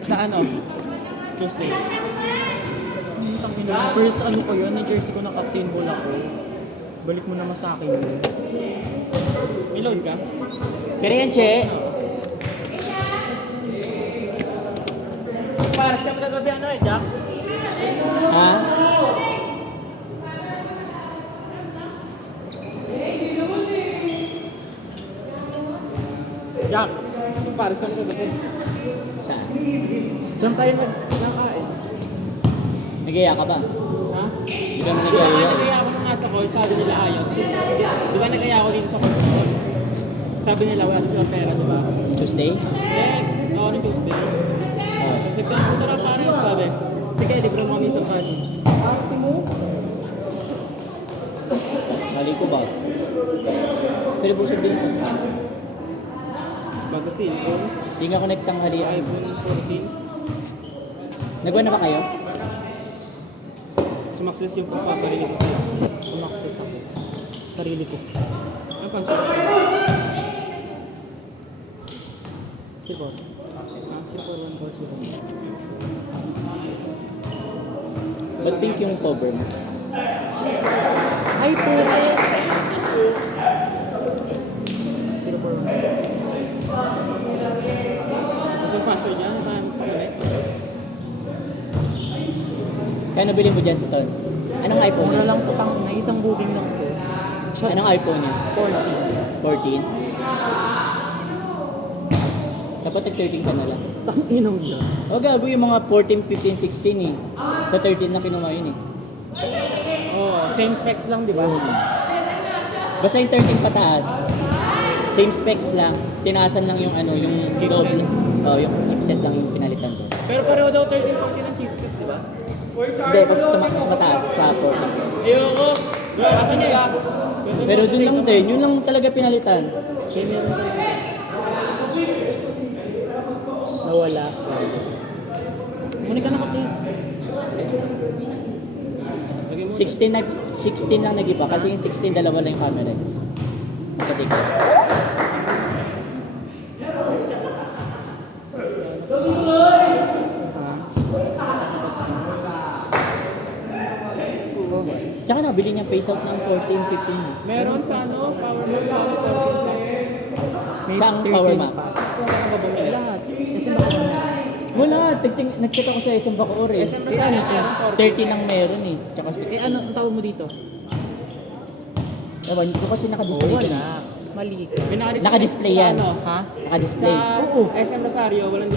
Sa ano? Tuesday. First ano ko yun, ni jersey ko na captain ball ako. Balik mo naman sa akin yun. May load ka? Kaya yan, Che. Paras ka pa gabi ano eh, Jack? Ha? Jack, paras ka na gabi. Saan? Saan tayo nagkakain? Nag-iya ka ba? Ha? Hindi ka naman Di ba nag-iya. nagaya ako nung nasa court, sabi nila ayaw. Di ba nagaya ako dito sa court? Sabi nila wala na silang pera, di ba? Tuesday? Oo, nung Tuesday. Oo. Tapos nagpunta na parang sabi, sige, libre mo kami isang money. Mali ko ba? Pero busog din ko. Bago cellphone, Hindi nga connect ang halian. iPhone 14. Nagwa na ba kayo? Sumakses yung pagpaparili ko sa'yo. Sumakses ako. Sarili ko. Ano pa sa'yo? Sipor. Sipor 147. Ba't pink yung cover mo? Ay po! Sipor 147. Tapos yung password niya, saan ulit? Kaya nabili mo dyan sa ton? Anong iPhone Mura niya? lang to tang na isang booking lang to. Anong iPhone niya? 14? Dapat nag-13 ka na lang. Tang inong lang. O gago yung mga 14, 15, 16 eh. Sa 13 na kinuha yun eh. Oo, same specs lang, di ba? Basta yung 13 pataas. Same specs lang. Tinaasan lang yung ano, yung Chipset. yung chipset lang yung pinalitan doon. Pero pareho daw 13-14 ang chipset, di ba? Hindi, mas mataas sa 14. Ayoko! Kasi nila. Pero doon lang din, yun lang talaga pinalitan. Nawala. Muna ka na kasi. 16 lang nag-iba kasi yung 16 dalawa lang yung camera. Magkatika. Saka nabili niya face out ng 14, 15. Meron sa ano, power map pa, 14 player. May Saan 13 power map? pa. Saan ka ba bumili? Lahat. Kasi baka Wala, nag-check ako sa isang Bacoor eh. SM Rosario, meron 13 lang meron eh. Tsaka ano ang tawag mo dito? ewan ko kasi naka-display ko na. Mali ka. May Naka-display sa yan. ano, Ha? Naka-display. Sa SM Rosario, walang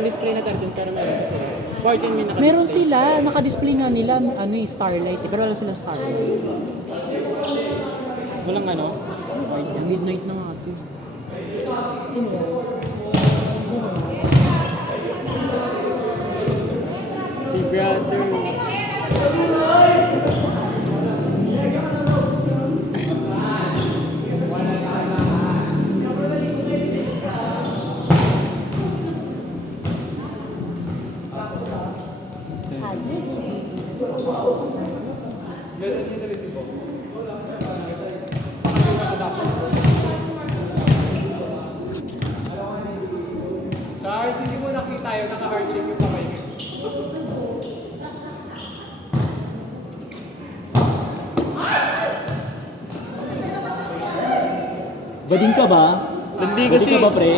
display na 13 pero meron kasi. 14 may naka-display. Meron sila, naka-display nga nila, ano yung starlight eh, pero wala silang starlight. Walang ano? Midnight na nga ito. Sino yan? Si brother. Guys, hindi mo nakita yun, naka-heart shape yung kamay ko. Bading ka ba? Hindi Bading kasi. ka ba pre?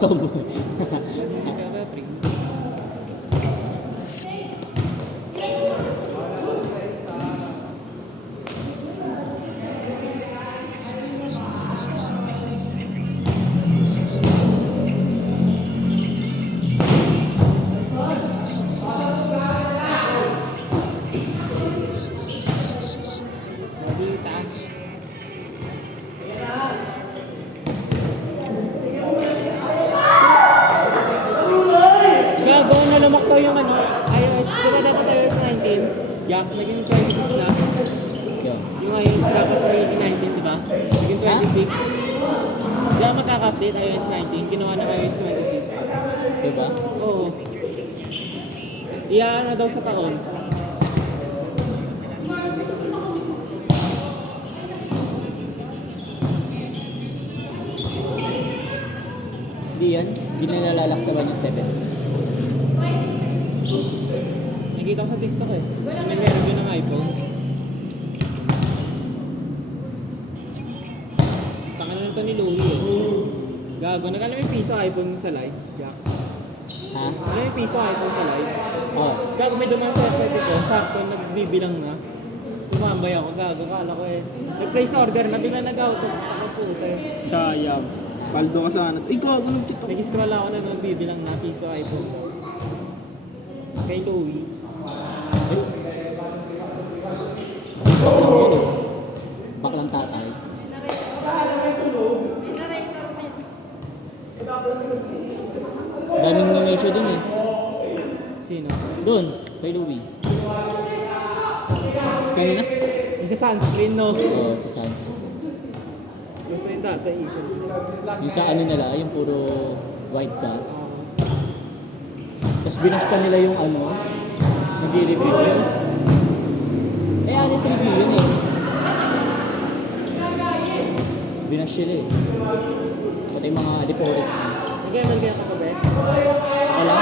Tomboy. Gagawa na lumaktaw yung ano, iOS. Di ba dapat iOS 19? Yeah, naging 26 na. Yun. Yung iOS dapat magiging 19, di ba? Naging 26. Di ba makaka-update iOS 19? Ginawa na iOS 26. Diba? Oo. Iyaan na daw sa taon. Hindi yan. Hindi na nalalaktaban yung 7. Nakikita ko sa TikTok eh. May meron yun ng iPhone. Tangan na ito ni Louie eh. Gago, nagkala may piso iPhone sa live. Gago. Ha? Ano may piso iPhone sa live? Oh. Gago, may dumaan sa FF ko. Sakto, nagbibilang na. Tumambay ako, gago. Kala ko eh. Nag-place order na, bigla nag-out of stock. Ako puta eh. Sayang. Paldo ka sana. Ay, gago ng TikTok. Nag-scroll ako na nagbibilang na piso iPhone. Kay Louie. Yun eh. Baklang tatay. Daming nomination dun eh. Sino? Doon, kay Louie. Kanina? Yung sa sunscreen, no? Oo, sa Sans. Gusto yung data issue. Yung sa ano nila, yung puro white gas. Tapos binash pa nila yung ano, nag-review yun. Eh, honest review yun eh. Binash sila eh. Pati yung mga adipores. Nag-ML kaya kagabi? Wala?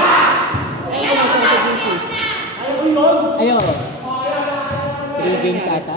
Ano sa GC? Ayo. 3 games ata.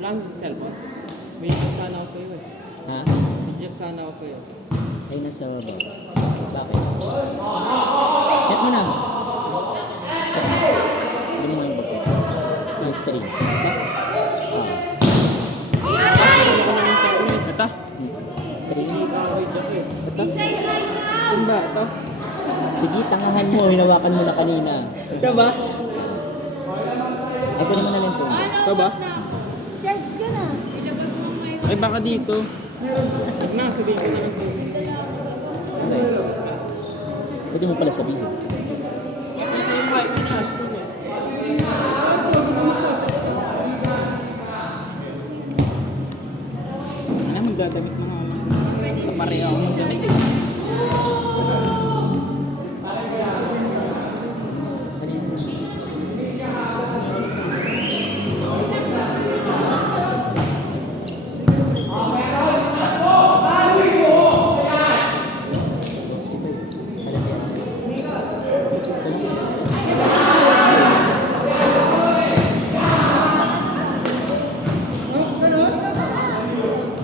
Lang cellphone. May chat sana ako sa'yo eh. Ha? May chat sana ako sa'yo. Ay, nasa baba. Bakit? Chat mo na. Chat mo. Ano mo yung baba? Yung stream. Ah. Ano ko namin checkmate? Ito? Stream. Hindi ka wait ako eh. Ito? Ano ba? Ito? Sige, tangahan mo. Hinawakan mo na kanina. Ito ba? Ay, kunin mo na lang po. Ito ba? Charge ka na. Ay, baka dito. Huwag na, sabihin ko naman sa'yo. Pwede mo pala sabihin. Ito yung wife ni Ashton eh. Ano, magdadamit mo nga lang. Kapareho ako ng damit eh. Ano yun?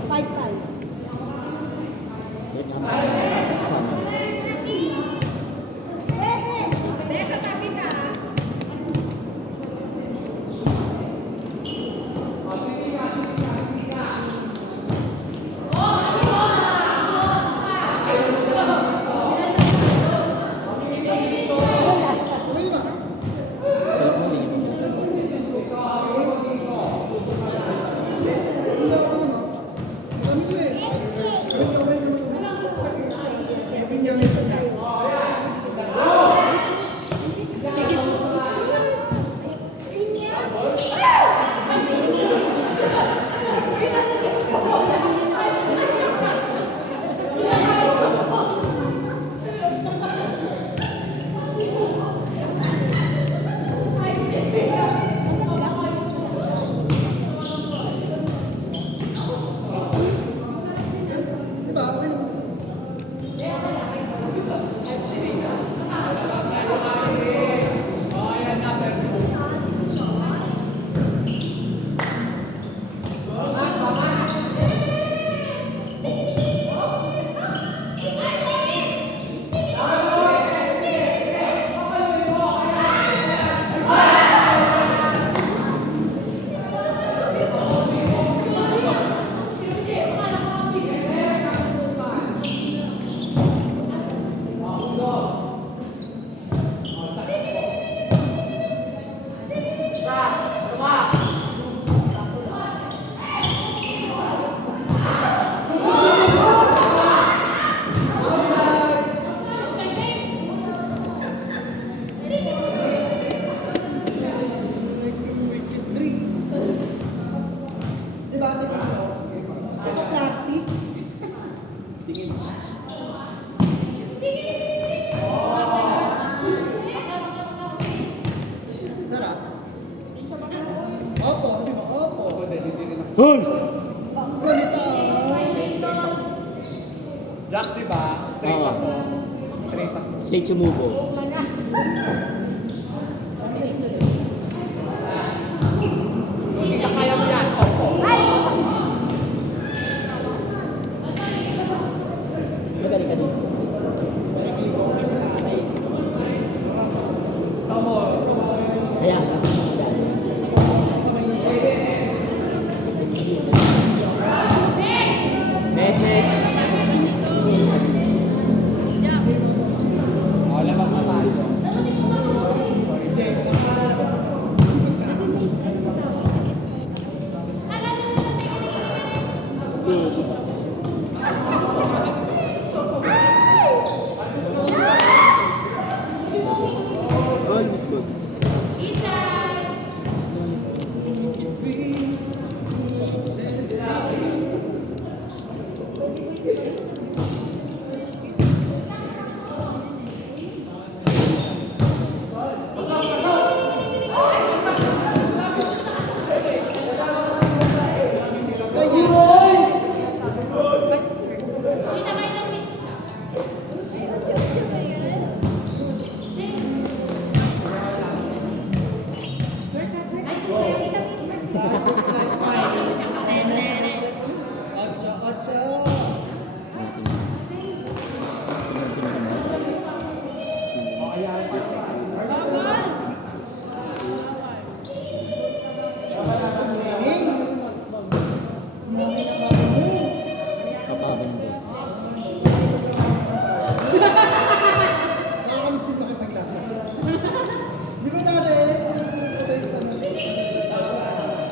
Five. Ba't nga Hoy! Jack, diba? Straight Oo. ako. Straight ako. Straight sumubo. Hindi ka kaya mo yan. Opo. Magaling ka dito. Kaya, Wala lang na tayo. Goal is good. kapabando.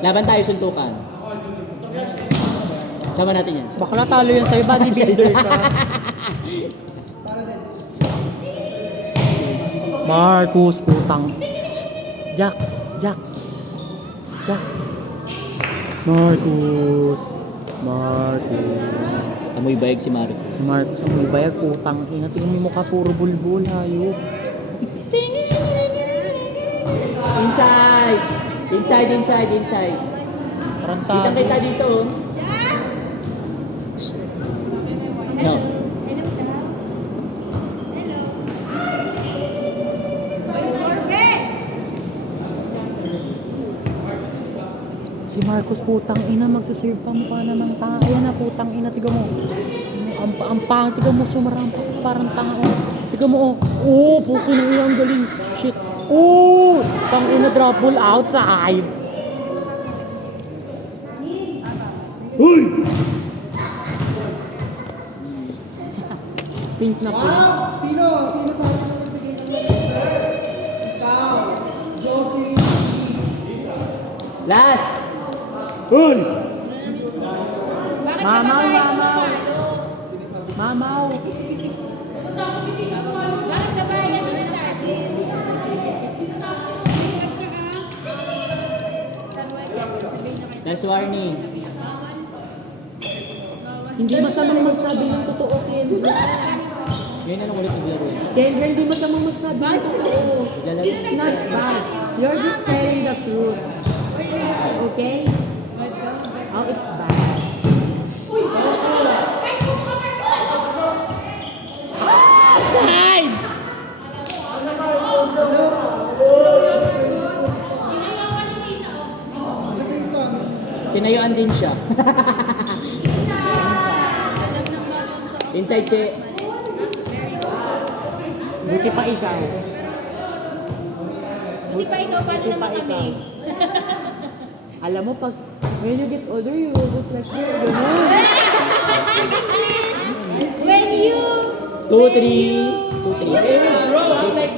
Laban tayo suntukan. Sama natin yan. Bakla talo yan sa'yo, bodybuilder ka. Marcus, putang. Shh. Jack, Jack. Jack. Marcus. Marcus. Amoy bayag si Mark. Si Marcus ang may bayag, putang ina. Tingnan mo yung mukha, puro bulbul, hayop. Inside! Inside, inside, inside. Tarantado. Kita dito. Oh. No. Si Marcos, putang ina, magsaserve pa mukha namang tanga. Ayan na, putang ina, tiga mo. Ang pang, tiga mo, sumarampa, parang tanga. Oh. Tiga mo, oh. Pukin na ina, ang galing. Shit. Oh, tang ina, drop ball outside. Uy! Pink na po. Sino sa atin ang nagbigay ng Ikaw, Josie. Last! Uy! Mamaw, mamaw. Mamaw. Bakit ka ba yan na natin? Last warning. Hindi masamang magsabi ng totoo, Kendra. Ngayon anong ulit naglaro yun? Kendra, hindi masamang magsabi ng totoo. Lalaro. It's not bad. You're just telling the truth. Okay? Oh, it's bad. Side! Tinayuan din siya. Inside, Che. Buti pa ikaw. Hindi pa ikaw, paano naman kami? Alam mo, pag when you get older, you will just like, gano'n. When you... 2-3. 2-3. Bro, I'm like,